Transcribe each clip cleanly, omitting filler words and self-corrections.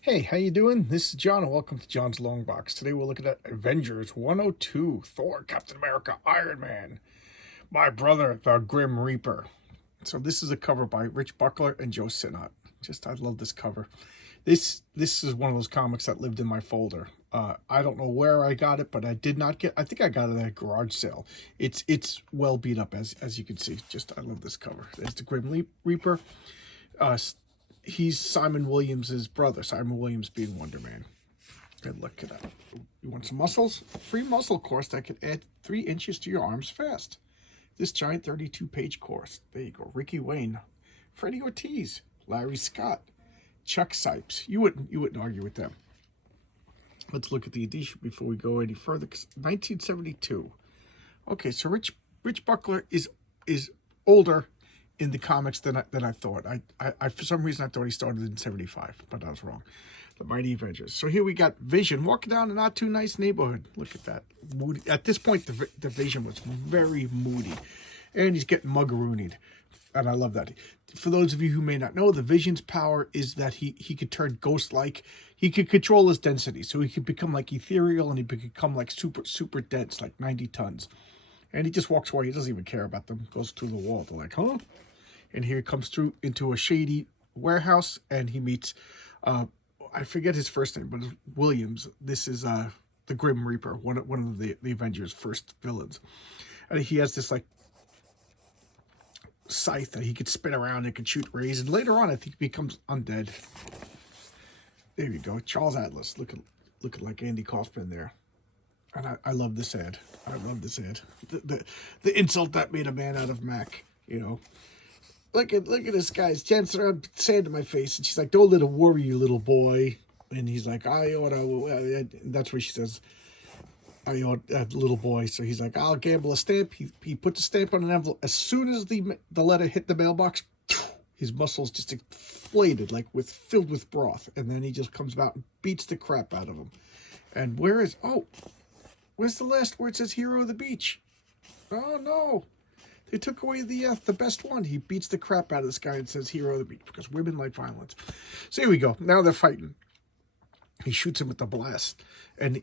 Hey, how you doing? This is John, and welcome to John's Long Box. Today we're looking at Avengers 102, Thor, Captain America, Iron Man, My Brother, the Grim Reaper. So this is a cover by Rich Buckler and Joe Sinnott. I love this cover. This is one of those comics that lived in my folder. I don't know where I got it, but I did not get. I think I got it at a garage sale. It's well beat up as you can see. I love this cover. There's the Grim Reaper. He's Simon Williams' brother. Simon Williams being Wonder Man. Good look at that. You want some muscles? A free muscle course that can add 3 inches to your arms fast. This giant 32-page course. There you go. Ricky Wayne, Freddie Ortiz, Larry Scott, Chuck Sipes. You wouldn't argue with them. Let's look at the edition before we go any further. 1972. Okay, so Rich Buckler is older in the comics than I thought. I for some reason I thought he started in 75, but I was wrong. The Mighty Avengers. So here we got Vision walking down a not too nice neighborhood. Look at that. Moody. At this point, the Vision was very moody, and he's getting muggeroonied, and I love that. For those of you who may not know, the Vision's power is that he could turn ghost-like. He could control his density, so he could become like ethereal, and he could become like super dense, like 90 tons. And he just walks away. He doesn't even care about them. Goes through the wall. They're like, huh? And here he comes through into a shady warehouse, and he meets, I forget his first name, but it's Williams. This is the Grim Reaper, one of the Avengers' first villains. And he has this, like, scythe that he could spin around and could shoot rays. And later on, I think he becomes undead. There you go. Charles Atlas, looking like Andy Kaufman there. And I love this ad. I love this ad. The insult that made a man out of Mac, you know. Look at this guy. He's dancing around sand in my face. And she's like, don't let it worry you, little boy. And he's like, I ought to. That's what she says. I ought, little boy. So he's like, I'll gamble a stamp. He puts a stamp on an envelope. As soon as the letter hit the mailbox, his muscles just inflated, like filled with broth. And then he just comes out and beats the crap out of him. And where's the last word? It says hero of the beach. Oh, no. They took away the best one. He beats the crap out of this guy and says hero of the beach because women like violence. So here we go. Now they're fighting. He shoots him with the blast. And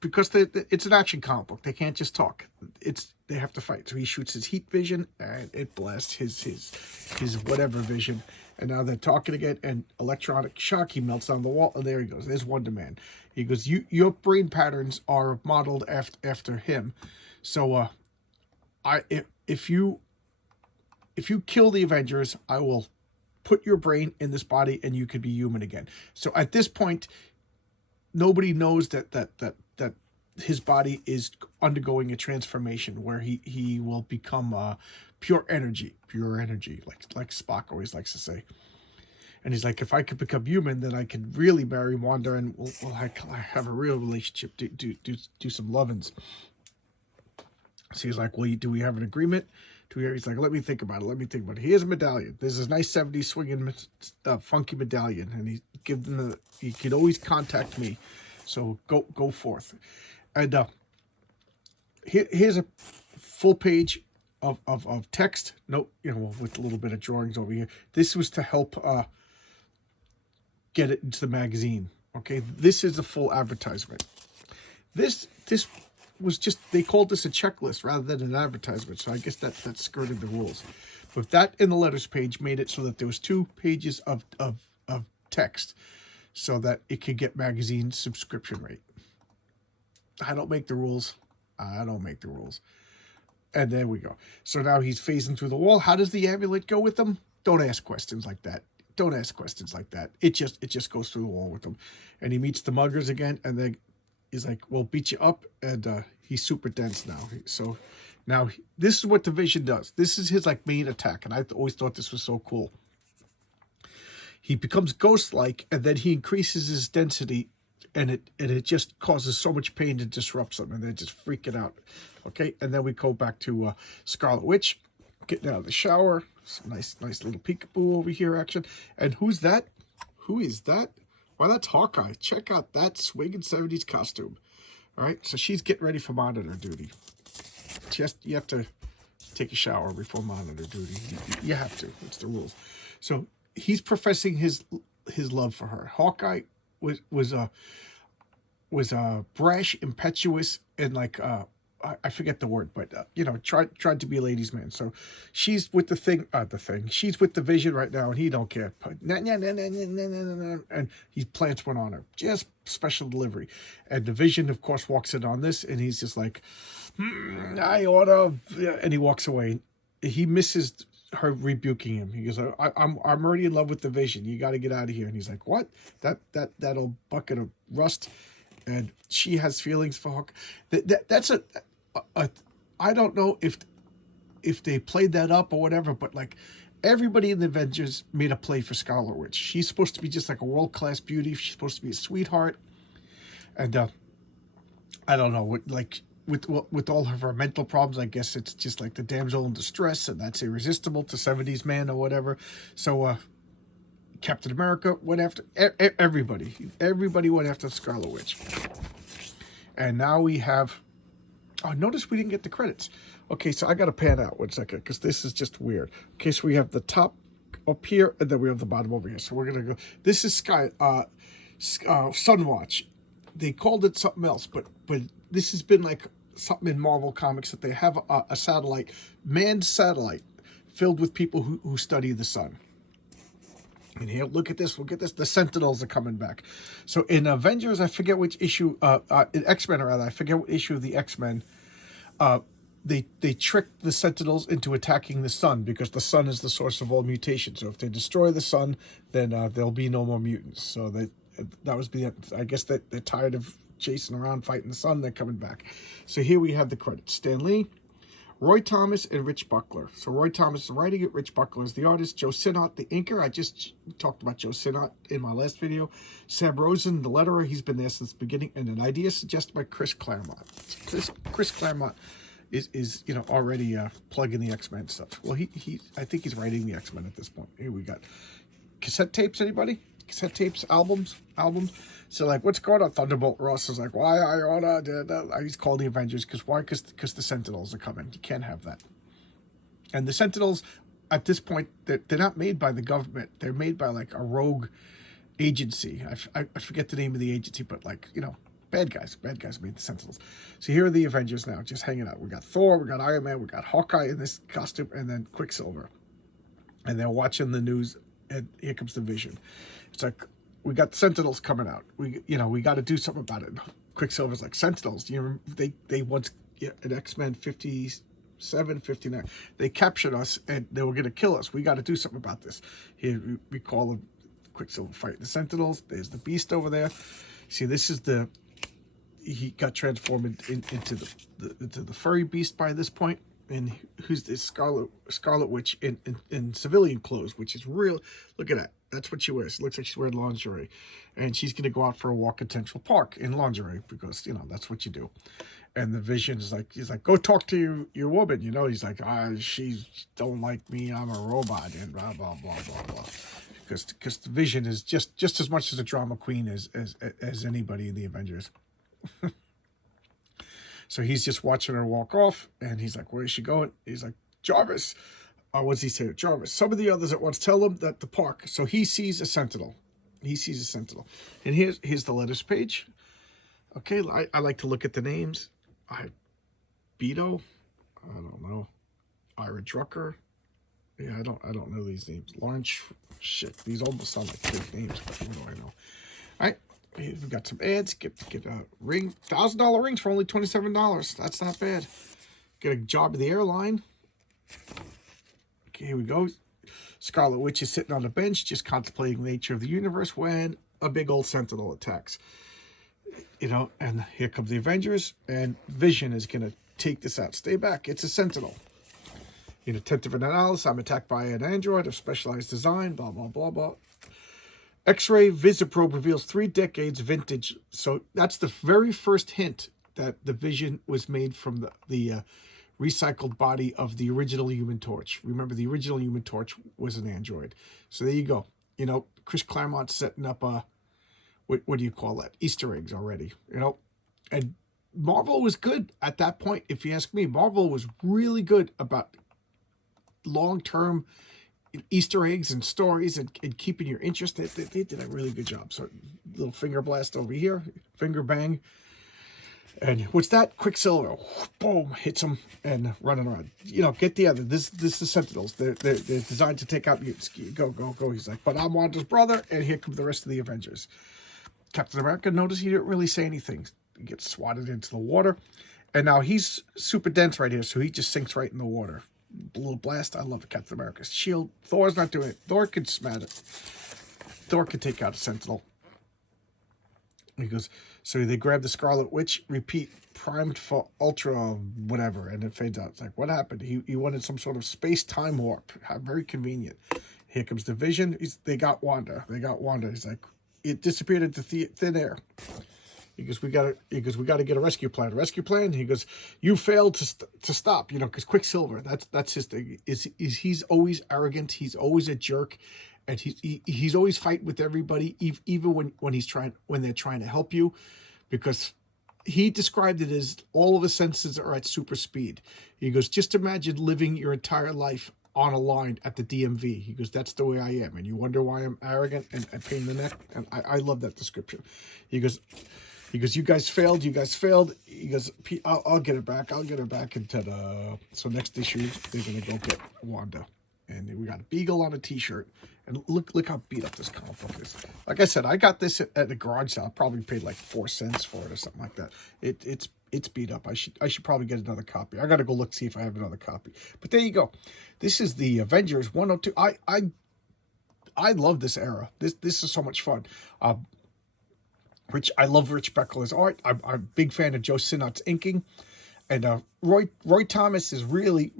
because it's an action comic book. They can't just talk. They have to fight. So he shoots his heat vision and it blasts his whatever vision. And now they're talking again, and electronic shock, he melts down the wall. And there he goes. There's Wonder Man. He goes, your brain patterns are modeled after him. So if you kill the Avengers, I will put your brain in this body and you could be human again. So at this point, nobody knows that his body is undergoing a transformation where he will become pure energy, like Spock always likes to say. And he's like, if I could become human, then I could really marry Wanda and we'll have a real relationship, do some lovins. So he's like, well, do we have an agreement? He's like, let me think about it. Here's a medallion. There's this nice 70s swinging, funky medallion. And he could always contact me. So go forth. And here's a full page of text. Nope, with a little bit of drawings over here. This was to help get it into the magazine. Okay, this is a full advertisement. This was just, they called this a checklist rather than an advertisement, so I guess that skirted the rules. But that in the letters page made it so that there was 2 pages of text so that it could get magazine subscription rate. I don't make the rules. And there we go. So now he's phasing through the wall. How does the amulet go with them? Don't ask questions like that. It just goes through the wall with them. And he meets the muggers again, and then he's like, well, beat you up, and he's super dense now. So now this is what the Vision does. This is his main attack, and I always thought this was so cool. He becomes ghost-like, and then he increases his density, and it just causes so much pain to disrupt them, and they're just freaking out. Okay, and then we go back to Scarlet Witch getting out of the shower. Some nice little peekaboo over here action. And who's that? Who is that? Why, that's Hawkeye. Check out that swinging 70s costume. All right, so she's getting ready for monitor duty. You have to take a shower before monitor duty. You have to. It's the rules. So he's professing his his love for her. Hawkeye was brash, impetuous, and like I forget the word, but you know, tried to be a ladies' man. So she's with the thing. She's with the Vision right now, and he don't care. And he plants one on her, just special delivery. And the Vision, of course, walks in on this, and he's just like, I oughta, and he walks away. He misses her rebuking him. He goes, I'm already in love with the Vision. You got to get out of here. And he's like, what? That old bucket of rust. And she has feelings for Hawk. That's a I don't know if they played that up or whatever, but like everybody in the Avengers made a play for Scarlet Witch. She's supposed to be just like a world-class beauty. She's supposed to be a sweetheart. And I don't know, with all of her mental problems, I guess it's just like the damsel in distress, and that's irresistible to 70s man or whatever. So Captain America went after everybody. Everybody went after Scarlet Witch. And now we have... Oh, notice we didn't get the credits. Okay, so I got to pan out 1 second because this is just weird. Okay, so we have the top up here, and then we have the bottom over here. So we're going to go... This is Sunwatch. They called it something else, but this has been like something in Marvel Comics that they have a satellite, manned satellite, filled with people who study the sun. And here, look at this. The Sentinels are coming back. So in Avengers, I forget which issue, in X-Men rather, I forget what issue of the X-Men, they tricked the Sentinels into attacking the sun because the sun is the source of all mutations. So if they destroy the sun, then there'll be no more mutants. So that was I guess that they're tired of chasing around fighting the sun. They're coming back. So here we have the credits. Stan Lee, Roy Thomas, and Rich Buckler. So Roy Thomas is writing it, Rich Buckler is the artist, Joe Sinnott, the inker. I just talked about Joe Sinnott in my last video. Sam Rosen, the letterer, he's been there since the beginning, and an idea suggested by Chris Claremont. Chris Claremont is you know, already plugging the X-Men stuff. Well, I think he's writing the X-Men at this point. Here we got cassette tapes, anybody? Cassette tapes, albums. So like, what's going on? Thunderbolt Ross is like, why I oughta? He's called the Avengers because why? Because the Sentinels are coming. You can't have that. And the Sentinels, at this point, they're not made by the government. They're made by like a rogue agency. I forget the name of the agency, but like, you know, bad guys made the Sentinels. So here are the Avengers now, just hanging out. We got Thor, we got Iron Man, we got Hawkeye in this costume, and then Quicksilver. And they're watching the news, and here comes the Vision. It's like, we got the Sentinels coming out. We got to do something about it. Quicksilver's like, Sentinels, you know, they once, in X-Men 57, 59, they captured us and they were going to kill us. We got to do something about this. Here we call them Quicksilver fighting the Sentinels. There's the Beast over there. See, this is he got transformed into the furry beast by this point. And who's this Scarlet Witch in civilian clothes, which is real. Look at that. That's what she wears. It looks like she's wearing lingerie. And she's going to go out for a walk in Central Park in lingerie because, you know, that's what you do. And the Vision is like, he's like, go talk to your woman. You know, he's like, she don't like me. I'm a robot and blah, blah, blah, blah, blah. Because the Vision is just as much as a drama queen as anybody in the Avengers. So he's just watching her walk off, and he's like, where is she going? He's like, Jarvis. What's he say? Jarvis. Some of the others at once tell him that the park. So he sees a Sentinel. And here's the letters page. Okay, I like to look at the names. Beto. I don't know. Ira Drucker. Yeah, I don't know these names. Lawrence. Shit, these almost sound like fake names, but what do I know? All right. We've got some ads. Get a ring, $1,000 rings for only $27. That's not bad. Get a job at the airline. Okay, here we go. Scarlet Witch is sitting on the bench, just contemplating the nature of the universe when a big old Sentinel attacks. You know, and here comes the Avengers, and Vision is going to take this out. Stay back. It's a Sentinel. In attentive analysis, I'm attacked by an android of specialized design, blah, blah, blah, blah. X-ray Visiprobe reveals 3 decades vintage. So that's the very first hint that the Vision was made from the recycled body of the original Human Torch. Remember, the original Human Torch was an android. So there you go. You know, Chris Claremont's setting up what do you call that? Easter eggs already. You know, and Marvel was good at that point. If you ask me, Marvel was really good about long-term Easter eggs and stories and keeping your interest. They did a really good job. So little finger blast over here, finger bang. And what's that? Quicksilver, boom, hits him and running around. You know, get the other. This is Sentinels. They're designed to take out mutants. Go, go, go. He's like, but I'm Wanda's brother, and here come the rest of the Avengers. Captain America, notice he didn't really say anything. He gets swatted into the water. And now he's super dense right here, so he just sinks right in the water. A little blast. I love Captain America's shield. Thor's not doing it. Thor can smash it. Thor can take out a Sentinel. He goes, so they grab the Scarlet Witch, repeat, primed for Ultra, whatever, and it fades out. It's like, what happened? He wanted some sort of space-time warp. How very convenient. Here comes the Vision. They got Wanda. He's like, it disappeared into thin air. He goes, we got to get a rescue plan. He goes, you failed to stop, you know, because Quicksilver, that's his thing. He's always arrogant. He's always a jerk. And he's always fighting with everybody, even when they're trying to help you, because he described it as all of his senses are at super speed. He goes, just imagine living your entire life on a line at the DMV. He goes, that's the way I am, and you wonder why I'm arrogant and a pain in the neck. And I love that description. He goes, you guys failed. He goes, I'll get it back. And ta-da. So next issue, they're gonna go get Wanda. And we got a Beagle on a t-shirt. And look how beat up this comic book is. Like I said, I got this at the garage sale. I probably paid like 4 cents for it or something like that. It's beat up. I should probably get another copy. I gotta go look, see if I have another copy. But there you go. This is the Avengers 102. I love this era. This is so much fun. I love Rich Beckler's art. I'm a big fan of Joe Sinnott's inking. And Roy Thomas is really...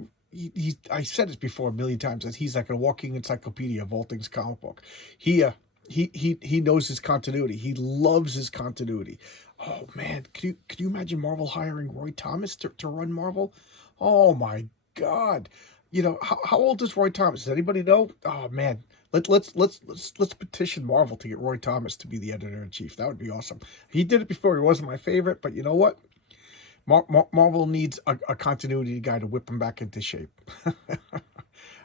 I said it before a million times that he's like a walking encyclopedia of all things comic book. He knows his continuity. He loves his continuity. Oh man, can you imagine Marvel hiring Roy Thomas to run Marvel? Oh my God! You know how old is Roy Thomas? Does anybody know? Oh man, let's petition Marvel to get Roy Thomas to be the editor-in-chief. That would be awesome. He did it before. He wasn't my favorite, but you know what? Marvel needs a continuity guy to whip him back into shape. All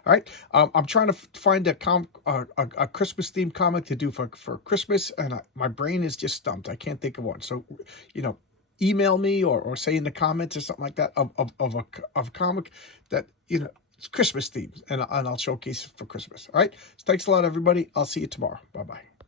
right, I'm trying to find a Christmas themed comic to do for Christmas, and my brain is just stumped. I can't think of one. So, you know, email me or say in the comments or something like that of a comic that, you know, it's Christmas themed, and I'll showcase it for Christmas. All right, so thanks a lot, everybody. I'll see you tomorrow. Bye bye.